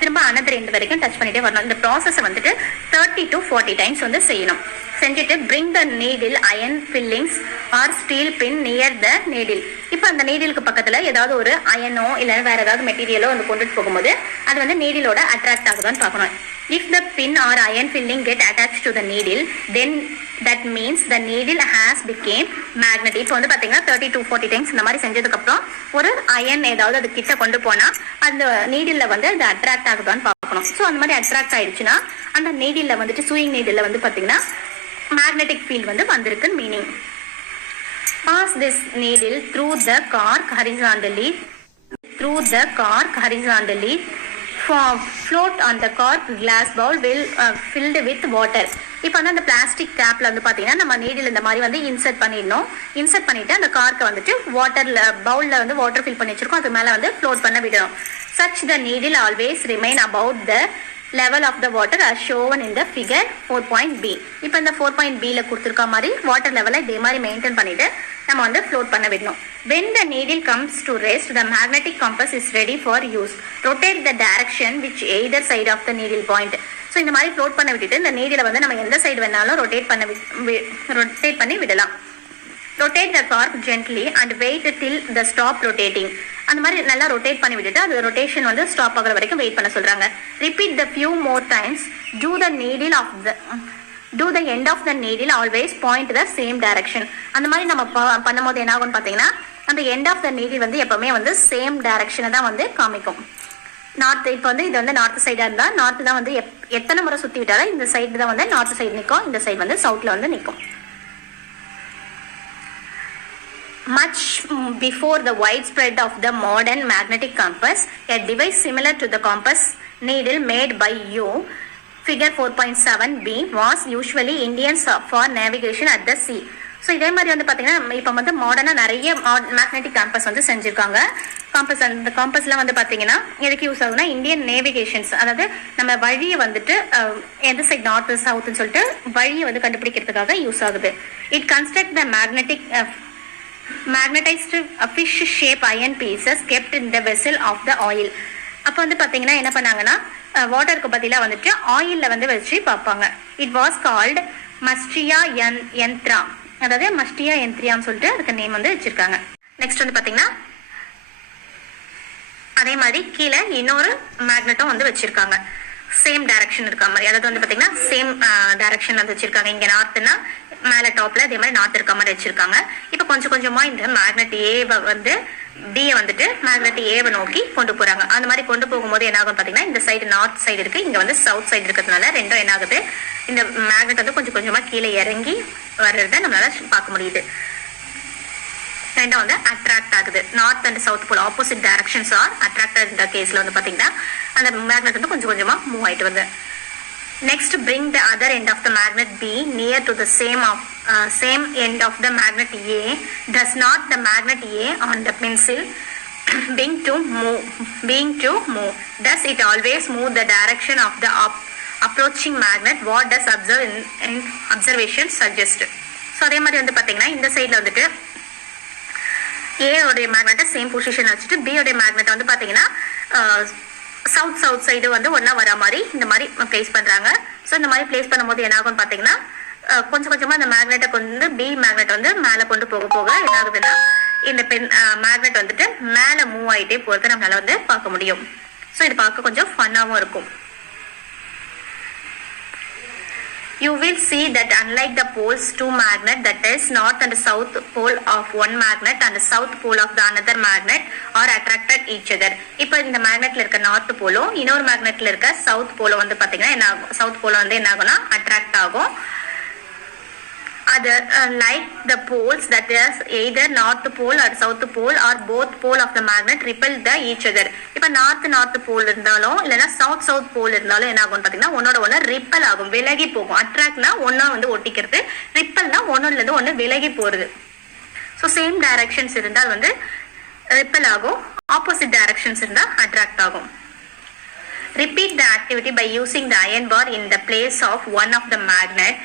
திரும்ப அனதர் எண்ட் வரைக்கும் டச் பண்ணிட்டே வரணும். இந்த ப்ராசஸை வந்துட்டு 30 to 40 டைம்ஸ் வந்து செய்யணும். செஞ்சுட்டு bring the needle iron fillings or steel pin near the needle. இப்போ அந்த நீடிலுக்கு பக்கத்துல ஏதாவது ஒரு அயனோ இல்ல வேற ஏதாவது மெட்டீரியலோ வந்து கொண்டுட்டு போகும்போது அது வந்து நீடிலோட அட்ராக்ட் ஆகுதான்னு பார்க்கணும். If the pin or iron filling get attached to the needle, then that means the needle has became magnetic. இப்போ வந்து பாத்தீங்கன்னா 30 to 40 டைம்ஸ் இந்த மாதிரி செஞ்சதுக்கு அப்புறம் ஒரு அயன் ஏதாவது அது கிட்ட கொண்டு போனா அந்த நீடில்ல வந்து அது அட்ராக்ட் ஆகுதான்னு பார்க்கணும். ஸோ அந்த மாதிரி அட்ராக்ட் ஆயிடுச்சுன்னா அந்த நீடில்ல வந்துட்டு சூயிங் நீடில்ல வந்து பாத்தீங்கன்னா மேக்னெட்டிக் ஃபீல்ட் வந்து வந்திருக்குன்னு meaning. Pass this needle through the cork horizontally. Float on the cork glass bowl will filled with water. இப்போ வந்து அந்த பிளாஸ்டிக் கேப்ல வந்து பாத்தீங்கன்னா நம்ம நீடில் இந்த மாதிரி வந்து இன்சர்ட் பண்ணிடணும். இன்சர்ட் பண்ணிட்டு அந்த கார்க்கை வந்துட்டு வாட்டர்ல பவுல்ல வந்து வாட்டர் ஃபில் பண்ணி வச்சிருக்கோம், அது மேல வந்து ஃப்ளோட் பண்ண விடணும். Such the needle always remain about the level of the water as shown in the figure 4.b. இப்போ இந்த 4.b ல கொடுத்திருக்க மாதிரி வாட்டர் லெவலை இதே மாதிரி மெயின்டைன் பண்ணிட்டு நம்ம வந்து ஃப்ளோட் பண்ண விடணும். When the needle comes to rest, the magnetic compass is ready for use. Rotate the direction which either side of the needle point. So இந்த மாதிரி ஃப்ளோட் பண்ண விட்டுட்டு இந்த நீடில வந்து நம்ம எந்த சைடு வேணாலும் ரொட்டேட் பண்ணி விடலாம். Rotate the cork gently and wait till the stop rotating. அந்த மாதிரி நல்லா ரொட்டேட் பண்ணி விட்டுட்டு அது ரொட்டேஷன் வந்து ஸ்டாப் ஆகுற வரைக்கும் வெயிட் பண்ண சொல்றாங்க. Repeat the few more times. Do the end of the needle always point the same direction. அந்த மாதிரி நம்ம பண்ணும்போது என்ன ஆகும்னு பாத்தீங்கன்னா அந்த end of the needle வந்து எப்பவுமே வந்து சேம் டைரக்ஷனை தான் வந்து காமிக்கும். நார்த் இப்போ வந்து இது வந்து நார்த் சைடா இருந்தா நார்த் தான் வந்து எத்தனை முறை சுத்தி விட்டாலும் இந்த சைடு தான் வந்து நார்த் சைடு நிற்கும், இந்த சைடு வந்து சவுத்ல வந்து நிற்கும். Much before the widespread of the modern magnetic compass, a device similar to the compass needle made by you, figure 4.7b, was usually Indian for navigation at the sea. So இதே மாதிரி வந்து பார்த்தீங்கன்னா இப்போ வந்து மாடர்னாக நிறைய மேக்னெட்டிக் காம்பஸ் வந்து செஞ்சுருக்காங்க. அந்த காம்பஸ்லாம் வந்து பார்த்தீங்கன்னா எதுக்கு யூஸ் ஆகுதுன்னா இந்தியன் நேவிகேஷன்ஸ், அதாவது நம்ம வழியை வந்துட்டு எந்த சைட் நார்த் சவுத்துன்னு சொல்லிட்டு வழியை வந்து கண்டுபிடிக்கிறதுக்காக யூஸ் ஆகுது. It construct the magnetized fish shape iron pieces kept in the vessel of the oil. அப்போ வந்து பார்த்தீங்கன்னா என்ன பண்ணாங்கன்னா வாட்டருக்கு பதிலாக வந்துட்டு ஆயிலில் வந்து வச்சு பார்ப்பாங்க. இட் வாஸ் கால்டு மஸ்டியா யந்த்ரா, அதாவது மஸ்டியா யந்த்ரியான்னு சொல்லிட்டு அதுக்கு நேம் வந்து வச்சிருக்காங்க. நெக்ஸ்ட் வந்து பார்த்தீங்கன்னா அதே மாதிரி கீழே இன்னொரு மேக்னெட்டும் வந்து வச்சிருக்காங்க, சேம் டைரக்ஷன் இருக்க மாதிரி. அதாவது வந்து பார்த்தீங்கன்னா சேம் டைரக்ஷன் வந்து வச்சிருக்காங்க. இங்கே நார்த்னா மேலே டாப்ல அதே மாதிரி நார்த் இருக்க மாதிரி வச்சிருக்காங்க. இப்போ கொஞ்சம் கொஞ்சமா இந்த மேக்னெட் ஏவை வந்து பியை வந்துட்டு மேக்னெட் ஏவை நோக்கி கொண்டு போறாங்க. அந்த மாதிரி கொண்டு போகும்போது என்ன ஆகும் பார்த்தீங்கன்னா இந்த சைடு நார்த் சைடு இருக்கு, இங்க வந்து சவுத் சைடு இருக்கிறதுனால ரெண்டும் என்ன ஆகுது, இந்த மேக்னெட் வந்து கொஞ்சம் கொஞ்சமா கீழே இறங்கி வர்றத நம்மளால பார்க்க முடியுது. ரெண்டும் வந்து அட்ராக்ட் ஆகுது. North and south pole opposite directions are attracted இந்த கேஸ்ல வந்து பாத்தீங்கன்னா அந்த மேக்னெட் வந்து கொஞ்சம் கொஞ்சமா மூவ் ஆயிட்டு வருது. Next, bring the other end of the magnet B near to the same end of the magnet A. Does not the magnet A on the pencil being to move? Does it always move the direction of the approaching magnet? What does observation suggest? So அதே மாதிரி வந்து பாத்தீங்கன்னா இந்த சைட்ல வந்துட்டு A உடைய மேக்னெட்டை same position வச்சுட்டு B உடைய மேக்னெட்டை வந்து பாத்தீங்கன்னா சவுத் சைடு வந்து ஒன்னா வர மாதிரி இந்த மாதிரி பிளேஸ் பண்றாங்க. ஸோ இந்த மாதிரி பிளேஸ் பண்ணும்போது என்ன ஆகும்னு பாத்தீங்கன்னா கொஞ்சம் கொஞ்சமா இந்த மேக்னெட்டை கொண்டு பி மேக்னெட் வந்து மேல கொண்டு போக என்ன ஆகுதுன்னா இந்த மேக்னெட் வந்துட்டு மேல மூவ் ஆயிட்டே போறதை நம்மளால வந்து பார்க்க முடியும். ஸோ இது பார்க்க கொஞ்சம் ஃபன்னாவும் இருக்கும். You will see that unlike the poles two magnet, that is north and south pole of one magnet and south pole of the another magnet are attracted each other. இப்போ இந்த மேக்னெட்ல இருக்க நார்த் போலோ இன்னொரு மேக்னெட்ல இருக்க south polo வந்து பாத்தீங்கன்னா என்ன ஆகும், south polo வந்து என்ன ஆகும்னா அட்ராக்ட் ஆகும். Other like the poles, that is either north pole or south pole or both pole of the magnet repel the each other. இப்போ இப்ப நார்த் போல் இருந்தாலும் இல்லைன்னா சவுத் போல் இருந்தாலும் என்ன ஆகும்னு பாத்தீங்கன்னா ஒன்னோட ஒண்ணு ரிப்பல் ஆகும், விலகி போகும். அட்ராக்ட்னா ஒன்னா வந்து ஒட்டிக்கிறது, ரிப்பல்னா ஒன்னோட இருந்து ஒண்ணு விலகி போறது. ஸோ சேம் டைரக்ஷன்ஸ் இருந்தால் வந்து ரிப்பல் ஆகும், ஆப்போசிட் டைரக்ஷன்ஸ் இருந்தால் அட்ராக்ட் ஆகும். Repeat the activity by using the iron bar in the place of one of the magnet.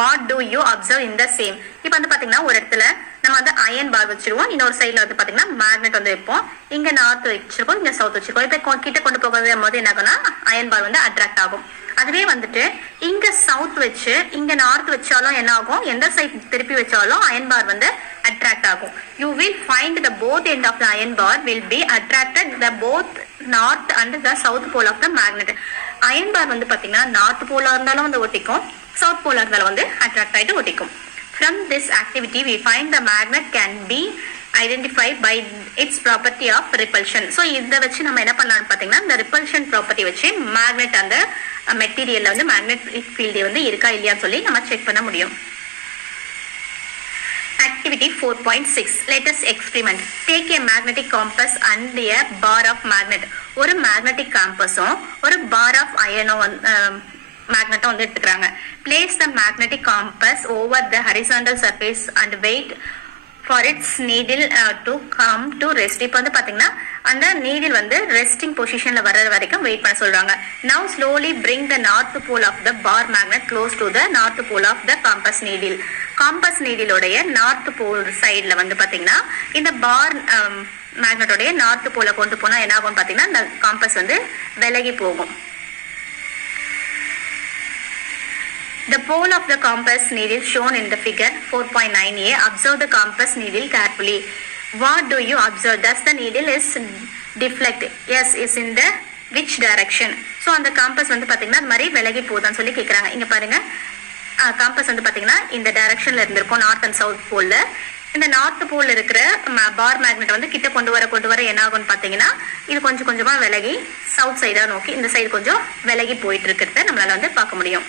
What do you observe in the same? இப்போ வந்து பாத்தீங்கன்னா ஒரு இடத்துல நம்ம வந்து அயன் பார் வச்சிருவோம், இன்னொரு சைட்ல வந்து பாத்தீங்கன்னா மேக்னெட் வந்து வைப்போம். இங்க நார்த் வச்சிருக்கோம், இங்க சவுத் வச்சிருக்கோம். இப்ப கிட்ட கொண்டு போகும்போது என்ன ஆகும்னா அயன் பார் வந்து அட்ராக்ட் ஆகும். அதுவே வந்துட்டு இங்க சவுத் வச்சு இங்க நார்த் வச்சாலும் என்ன ஆகும், எந்த சைட் திருப்பி வச்சாலும் அயன் பார் வந்து அட்ராக்ட் ஆகும். You will find the both end of the iron bar will be attracted the both north and the south pole of the magnet. Iron bar வந்து பாத்தீங்கன்னா நார்த் போலா இருந்தாலும் வந்து ஒட்டிக்கும், சவுத் போலா இருந்தாலும் வந்து அட்ராக்ட் ஆயிட்டு ஒட்டிக்கும். From this activity we find the magnet can be identified by its property of repulsion. So இத வச்சு நம்ம என்ன பண்ணலாம்னு பாத்தீங்கன்னா இந்த repulsion property வச்சு magnet அந்த மெட்டீரியல்ல வந்து magnetic field வந்து இருக்கா இல்லையான்னு சொல்லி நம்ம செக் பண்ண முடியும். Activity 4.6. Let us experiment. Take a magnetic compass and a bar of magnet. ஒரு magnetic compassம் ஒரு bar of iron magnet வந்து எடுத்துக்கிறாங்க. Place the magnetic compass over the horizontal surface and wait for its needle to come to rest. இப்போ வந்து பாத்தீங்கன்னா அந்த needle வந்து resting பொசிஷன்ல வர்ற வரைக்கும் வெயிட் பண்ண சொல்றாங்க. Now slowly bring the north pole of the bar magnet close to the north pole of the compass needle. Compass நீடிலோடைய நார்த் போல் சைட்ல வந்து பாத்தீங்கன்னா இந்த பார் மேக்னெட்டோடைய நார்த் போல கொண்டு போனா என்ன ஆகும் பாத்தீங்கன்னா இந்த காம்பஸ் வந்து விலகி போகும். The pole of the compass needle shown in the figure 4.9a. Observe the compass needle carefully. What do you observe? Does the needle is deflect? Yes, is in the which direction? So அந்த compass வந்து பாத்தீங்கன்னா இந்த மாதிரி விலகி போகுதான்னு சொல்லி கேக்குறாங்க. இங்க பாருங்க, காம்பஸ் வந்து பாத்தீங்கன்னா இந்த டைரக்ஷன்ல இருந்திருக்கும் நார்த் அண்ட் சவுத் போல்ல. இந்த நார்த் போல் இருக்கிற பார் மேக்னெட் வந்து கிட்ட கொண்டு வர என்ன ஆகும்னு பாத்தீங்கன்னா இது கொஞ்சம் கொஞ்சமா விலகி சவுத் சைடா நோக்கி இந்த சைடு கொஞ்சம் விலகி போயிட்டு இருக்கிறத நம்மளால வந்து பார்க்க முடியும்.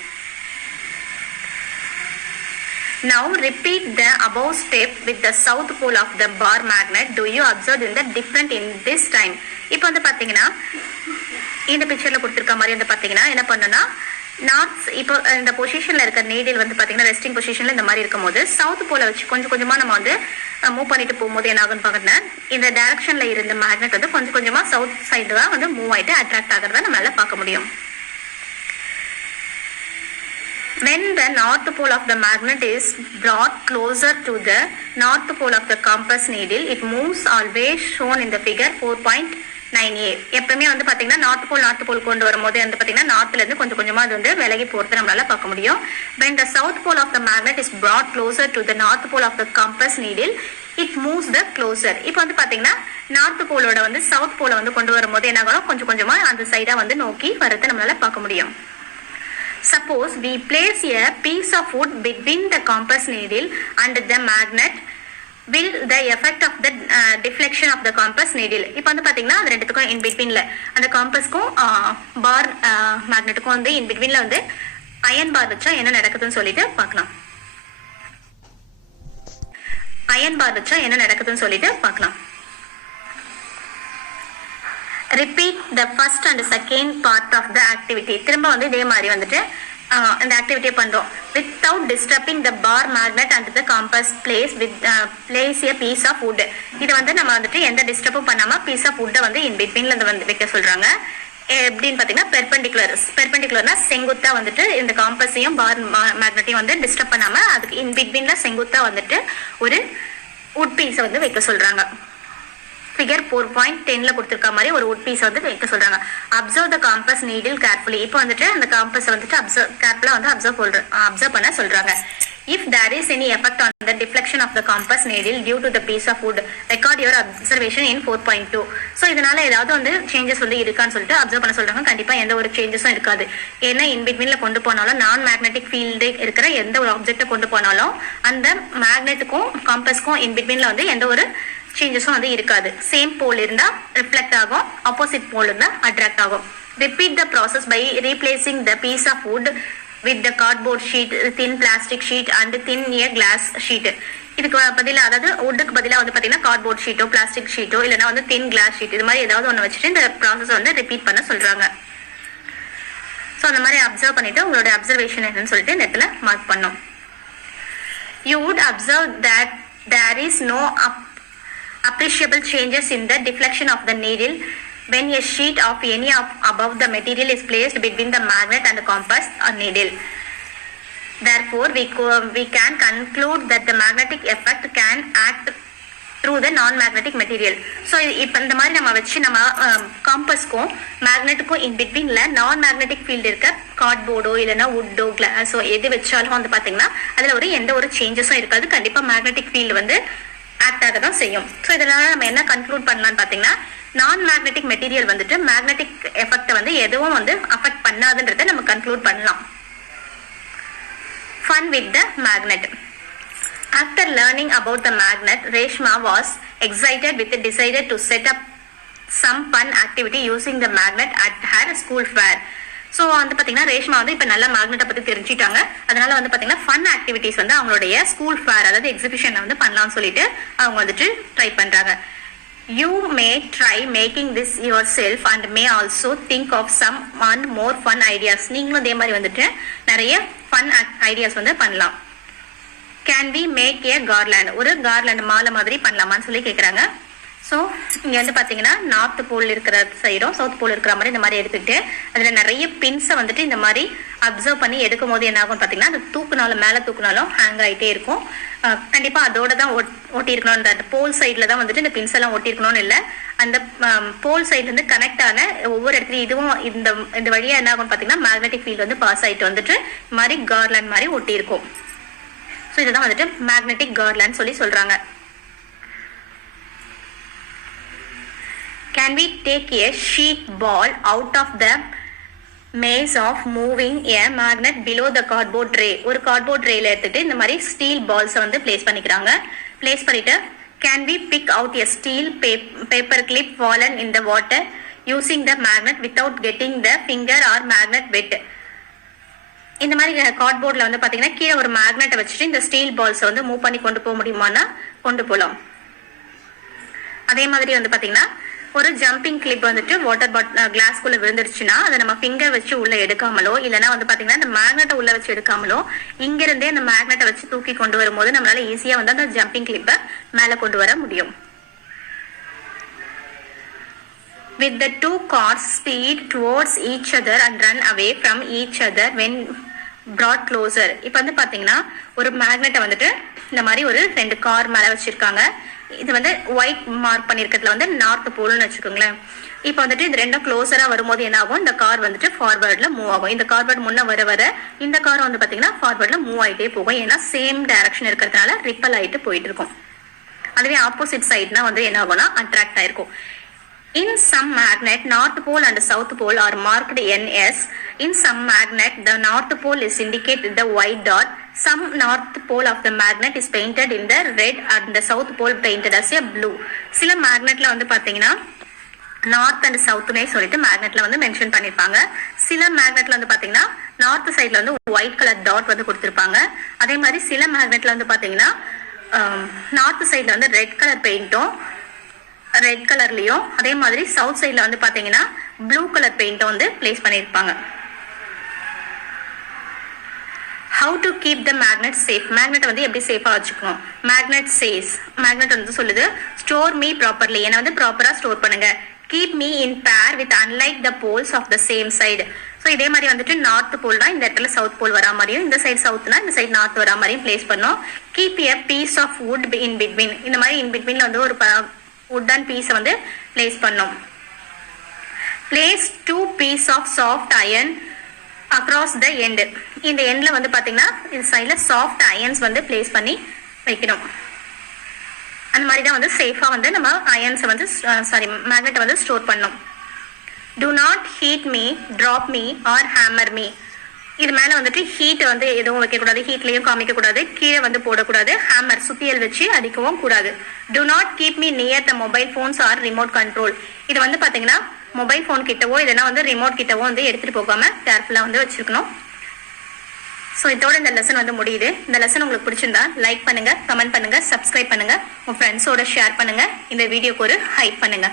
Now repeat the above step with the south pole of the bar magnet. Do you observe in the different in this time? இப்போ வந்து பாத்தீங்கன்னா இந்த பிக்சர்ல கொடுத்திருக்க மாதிரி வந்து பாத்தீங்கன்னா என்ன பண்ணனும்னா நார்த் இப்போ இந்த பொசிஷன்ல இருக்க நீடில் வந்து பாத்தீங்கன்னா ரெஸ்டிங் பொசிஷன்ல இந்த மாதிரி இருக்கும்போது சவுத் போல வச்சு கொஞ்சம் கொஞ்சமா நம்ம வந்து மூவ் பண்ணிட்டு போகும்போது என்ன ஆகும்னு பாத்தீங்கன்னா இந்த டைரக்ஷன்ல இருந்த மேக்னெட் வந்து கொஞ்சம் கொஞ்சமா சவுத் சைடு தான் வந்து மூவ் ஆயிட்டு அட்ராக்ட் ஆகிறத நம்மளால பார்க்க முடியும். When the north pole of the magnet is brought closer to the north pole of the compass needle, it moves always shown in the figure 4.9a. எப்பவுமே வந்து பாத்தீங்கன்னா நார்த் போல் கொண்டு வரும்போது வந்து பாத்தீங்கன்னா நார்த்ல இருந்து கொஞ்சம் கொஞ்சமா அது வந்து விலகி போறதை நம்மளால பார்க்க முடியும். When the south pole of the magnet is brought closer to the north pole of the compass needle, it moves the closer. இப்போ வந்து பாத்தீங்கன்னா நார்த் போலோட வந்து சவுத் போல வந்து கொண்டு வரும்போது என்ன ஆகும், கொஞ்சம் கொஞ்சமா அந்த சைடா வந்து நோக்கி வரதை நம்மளால பார்க்க முடியும். Suppose we place a piece of wood between the compass needle and the magnet. Will the effect of the deflection of the compass needle? இப்போ வந்து பாத்தீங்கன்னா அது ரெண்டுத்துக்கும் in betweenல அந்த காம்பஸ்க்கும் பார் மேக்னெட்டுக்கும் வந்து in betweenல வந்து அயன் பார் வச்சா என்ன நடக்குதுன்னு சொல்லிட்டு பார்க்கலாம். அயன் பார் வச்சா என்ன நடக்குதுன்னு சொல்லிட்டு பார்க்கலாம். Repeat the first and second part of the activity. திரும்ப வந்து இதே மாதிரி வந்துட்டு இந்த ஆக்டிவிட்டியை பண்றோம். Without disturbing the bar magnet and the compass, place a piece of wood. இது வந்து நம்ம வந்துட்டு எந்த டிஸ்டர்பும் பண்ணாம பீஸ் ஆஃப் வுட்டை வந்து இன் பிட்வீன்ல வந்து வைக்க சொல்றாங்க. எப்படின்னு பாத்தீங்கன்னா பெர்பெண்டிகுலர்னா செங்குத்தா வந்துட்டு இந்த காம்பஸையும் பார் மேக்னெட்டையும் வந்து டிஸ்டர்ப் பண்ணாம அதுக்கு இன் பிட்வீன்ல செங்குத்தா வந்துட்டு ஒரு வுட் பீஸை வந்து வைக்க சொல்றாங்க. Figure 4.10ல கொடுத்திருக்க மாதிரி ஒரு wood piece வந்து வைக்க சொல்றாங்க. Observe the compass needle carefully. இப்போ வந்துட்டு அந்த காம்பஸ் வந்துட்டு கேர்ஃபுல்லா வந்து அப்சர்வ் பண்ண சொல்றாங்க. If there is any effect on the deflection of the compass needle due to the piece of wood, record your observation in 4.2. So இதனால ஏதாவது வந்து சேஞ்சஸ் வந்து இருக்கான்னு சொல்லிட்டு அப்சர்வ் பண்ண சொல்றாங்க. கண்டிப்பா எந்த ஒரு சேஞ்சஸும் இருக்காது. ஏன்னா இன் பிட்வீன்ல கொண்டு போனாலும் நான் மேக்னெட்டிக் ஃபீல்டு இருக்கிற எந்த ஒரு ஆப்ஜெக்டை கொண்டு போனாலும் அந்த மேக்னெட்டுக்கும் காம்பஸ்க்கும் இன் பிட்வீன்ல வந்து எந்த ஒரு சேஞ்சஸும் வந்து இருக்காது. சேம் போல் இருந்தா ரிஃப்ளெக்ட் ஆகும், ஆப்போசிட் போல் இருந்தா அட்ராக்ட் ஆகும். Repeat the process by replacing the piece of wood with the cardboard sheet, thin plastic sheet and thin a glass sheet. இதுக்கு பதிலாக அதாவது வுட்டுக்கு பதிலாக வந்து பார்த்தீங்கன்னா கார்ட்போர்ட் ஷீட்டோ பிளாஸ்டிக் ஷீட்டோ இல்லைனா வந்து தின் கிளாஸ் ஷீட் இது மாதிரி ஏதாவது ஒன்று வச்சுட்டு இந்த ப்ராசஸ் வந்து ரிப்பீட் பண்ண சொல்றாங்க. ஸோ அந்த மாதிரி அப்சர்வ் பண்ணிட்டு உங்களோட அப்சர்வேஷன் என்னன்னு சொல்லிட்டு இந்த இடத்துல மார்க் பண்ணோம். You would observe that there is no appreciable changes in the deflection of the needle when a sheet of any of above the material is placed between the magnet and the compass or needle. Therefore, we can conclude that the magnetic effect can act through the non-magnetic material. So, இப்போ இந்த மாதிரி நம்ம வச்சு நம்ம காம்பஸ்க்கும் மேக்னெட்டுக்கும் இன் பிட்வீன்ல நான் magnetic field இருக்க கார்ட்போர்டோ இல்லைன்னா வுட்டோ கிளாஸோ எது வச்சாலும் வந்து பார்த்தீங்கன்னா அதில் எந்த ஒரு சேஞ்சஸும் இருக்காது. கண்டிப்பாக மேக்னெட்டிக் ஃபீல்டு வந்து ஆக்ட் ஆக தான் செய்யும். ஸோ இதனால நம்ம என்ன கன்க்ளூட் பண்ணலாம்னு பார்த்தீங்கன்னா நான் மேக்னெட்டிக் மெட்டீரியல் வந்துட்டு மேக்னெட்டிக் எஃபெக்ட் வந்து எதுவும் வந்து அஃபெக்ட் பண்ணாதுன்றதை நம்ம கன்க்ளூட் பண்ணலாம். Fun with the magnet. After learning about the magnet, Reshma was excited with the desire to set up some fun activity using the magnet at her school fair. So வந்து பார்த்தீங்கன்னா ரேஷ்மா வந்து இப்போ நல்லா மேக்னெட்டை பற்றி தெரிஞ்சுட்டாங்க. அதனால வந்து பார்த்தீங்கன்னா ஃபன் ஆக்டிவிட்டிஸ் வந்து அவங்களுடைய ஸ்கூல் ஃபேர் அதாவது எக்ஸிபிஷனில் வந்து பண்ணலாம்னு சொல்லிட்டு அவங்க வந்துட்டு ட்ரை பண்ணுறாங்க. You may try making this yourself and may also think of some and more fun ideas. நீங்களும் இதே மாதிரி வந்துட்டு நிறைய fun ideas வந்து பண்ணலாம். Can we make a garland? ஒரு garland மாலை மாதிரி பண்ணலாமான்னு சொல்லி கேட்குறாங்க. ஸோ இங்கே வந்து பார்த்தீங்கன்னா நார்த் போல் இருக்கிற சைடும் சவுத் போல் இருக்கிற மாதிரி இந்த மாதிரி எடுத்துக்கிட்டு அதில் நிறைய பின்ஸை வந்துட்டு இந்த மாதிரி அப்சர்வ் பண்ணி எடுக்கும் போது என்ன ஆகும் பார்த்தீங்கன்னா அது தூக்குனாலும் மேலே தூக்குனாலும் ஹேங் ஆகிட்டே இருக்கும். கண்டிப்பாக அதோட தான் ஒட்டியிருக்கணும். அந்த போல் சைடில் தான் வந்துட்டு இந்த பின்ஸ் எல்லாம் ஒட்டியிருக்கணும்னு இல்லை. அந்த போல் சைட்லேருந்து கனெக்ட் ஆன ஒவ்வொரு இடத்துலையும் இதுவும் இந்த வழியாக என்ன ஆகும் பார்த்தீங்கன்னா மேக்னெட்டிக் ஃபீல்டு வந்து பாஸ் ஆகிட்டு வந்துட்டு இந்த மாதிரி கார்லாண்ட் மாதிரி ஒட்டியிருக்கும். ஸோ இதுதான் வந்துட்டு மேக்னெட்டிக் கார்லாண்ட் சொல்லி சொல்கிறாங்க. Can we take a sheet ball out of the maze of moving a magnet below the cardboard tray? ஒரு cardboard trayல எடுத்துட்டு இந்த மாதிரி steel balls வந்து place பண்ணிக்கிறாங்க. place பண்ணிட்டு can we pick out a steel paper clip fallen in the water using the magnet without getting the finger or magnet wet? இந்த மாதிரி கார்ட்போர்ட்ல வந்து பாத்தீங்கன்னா கீழே ஒரு மேக்னெட்டை வச்சுட்டு இந்த ஸ்டீல் பால்ஸை வந்து மூவ் பண்ணி கொண்டு போக முடியுமானா கொண்டு போகலாம். அதே மாதிரி வந்து பாத்தீங்கன்னா ஒரு ஜம்பிங் கிளிப் வந்துட்டு வாட்டர் கிளாஸ்குள்ள விழுந்துருச்சுன்னா அதை நம்ம ஃபிங்கர் வச்சு உள்ள எடுக்காமலோ இல்லைன்னா வந்து பாத்தீங்கன்னா இந்த மேக்னெட்டை உள்ள வச்சு எடுக்காமலோ இங்கிருந்தே அந்த மேக்னெட்டை வச்சு தூக்கி கொண்டு வரும்போது நம்மளால ஈஸியா வந்து அந்த ஜம்பிங் கிளிப்பை மேல கொண்டு வர முடியும். With the two cars speed towards each other and run away from each other when brought closer. இப்போ வந்து பாத்தீங்கன்னா ஒரு மேக்னெட்டை வந்துட்டு இந்த மாதிரி ஒரு 2 கார் மேல வச்சிருக்காங்க. இது வந்து ஒயிட் மார்க் பண்ணிருக்கிறதுல வந்து நார்த் போல்னு வச்சுக்கோங்களேன். இப்போ வந்துட்டு இது ரெண்டும் க்ளோஸரா வரும்போது என்ன ஆகும், இந்த கார் வந்துட்டு ஃபார்வர்ட்ல மூவ் ஆகும். இந்த கார்வர்ட் முன்ன வர வர இந்த கார் வந்து பாத்தீங்கன்னா ஃபார்வர்ட்ல மூவ் ஆயிட்டே போகும். ஏன்னா சேம் டைரக்ஷன் இருக்கிறதுனால ரிப்பல் ஆயிட்டு போயிட்டு இருக்கும். அதுவே ஆப்போசிட் சைட்னா வந்து என்ன ஆகும்னா அட்ராக்ட் ஆயிருக்கும். In some magnet, north pole and south pole are marked NS. In some magnet, the north pole is indicated with the white dot. Some north pole of the magnet is painted in the red and the south pole painted as a blue. சில மேக்னெட்ல வந்து பாத்தீங்கன்னா north and சவுத்னே சொல்லிட்டு மேக்னெட்ல வந்து mention பண்ணிருப்பாங்க. சில மேக்னெட்ல வந்து பாத்தீங்கன்னா north சைட்ல வந்து ஒயிட் கலர் டாட் வந்து கொடுத்திருப்பாங்க. அதே மாதிரி சில மேக்னெட்ல வந்து பாத்தீங்கன்னா நார்த் சைட்ல வந்து ரெட் கலர் பெயிண்டும் ரெட் கலர்லயும் அதே மாதிரி சவுத் சைட்ல வந்து பாத்தீங்கன்னா ப்ளூ கலர் பெயிண்டும் வந்து பிளேஸ் பண்ணிருப்பாங்க. How to keep the magnet safe? Magnet வந்து எப்படி சேஃபா வச்சுக்கணும்? மேக்னெட் சேஸ் மேக்னெட் வந்து சொல்லுது ஸ்டோர் மீ ப்ராப்பர்லி, என்ன வந்து ப்ராப்பரா ஸ்டோர் பண்ணுங்க. Keep me in pair with unlike the poles of the same side. So இதே மாதிரி வந்துட்டு நார்த் போல்னா இந்த இடத்துல சவுத் போல் வரா மாதிரியும் இந்த சைடு சவுத்னா இந்த சைடு நார்த் வரா மாதிரியும் பிளேஸ் பண்ணோம். Keep a piece of wood in between, இந்த மாதிரி இன் பிட்வீன்ல வந்து ஒரு wooden piece வந்து place பண்ணோம். Place 2 piece of soft iron across the end. இந்த எண்ட்ல வந்து பாத்தீங்கன்னா இந்த சைடுல soft irons வந்து place பண்ணி வைக்கணும். அந்த மாதிரி தான் வந்து சேஃபா வந்து நம்ம அயன்ஸ் வந்து மேக்னெட் வந்து ஸ்டோர் பண்ணோம். Do not heat me, drop me or hammer me. இது மேல வந்துட்டு ஹீட் வந்து எதுவும் வைக்க கூடாது, ஹீட்லயும் காமிக்க கூடாது, கீழே வந்து போடக்கூடாது, ஹேமர் சுத்தியல் வச்சு அடிக்கவும் கூடாது. Do not keep me near the mobile phones or remote control. இது வந்து பாத்தீங்கன்னா மொபைல் போன் கிட்டவோ இல்லைன்னா வந்து ரிமோட் கிட்டவோ வந்து எடுத்துட்டு போகாம கேர்ஃபுல்லா வந்து வச்சிருக்கணும். ஸோ இதோட இந்த லெசன் வந்து முடியுது. இந்த லெசன் உங்களுக்கு பிடிச்சிருந்தா லைக் பண்ணுங்க, கமெண்ட் பண்ணுங்க, சப்ஸ்கிரைப் பண்ணுங்க, உங்க ஃப்ரெண்ட்ஸோட ஷேர் பண்ணுங்க, இந்த வீடியோக்கு ஒரு ஹைப் பண்ணுங்க.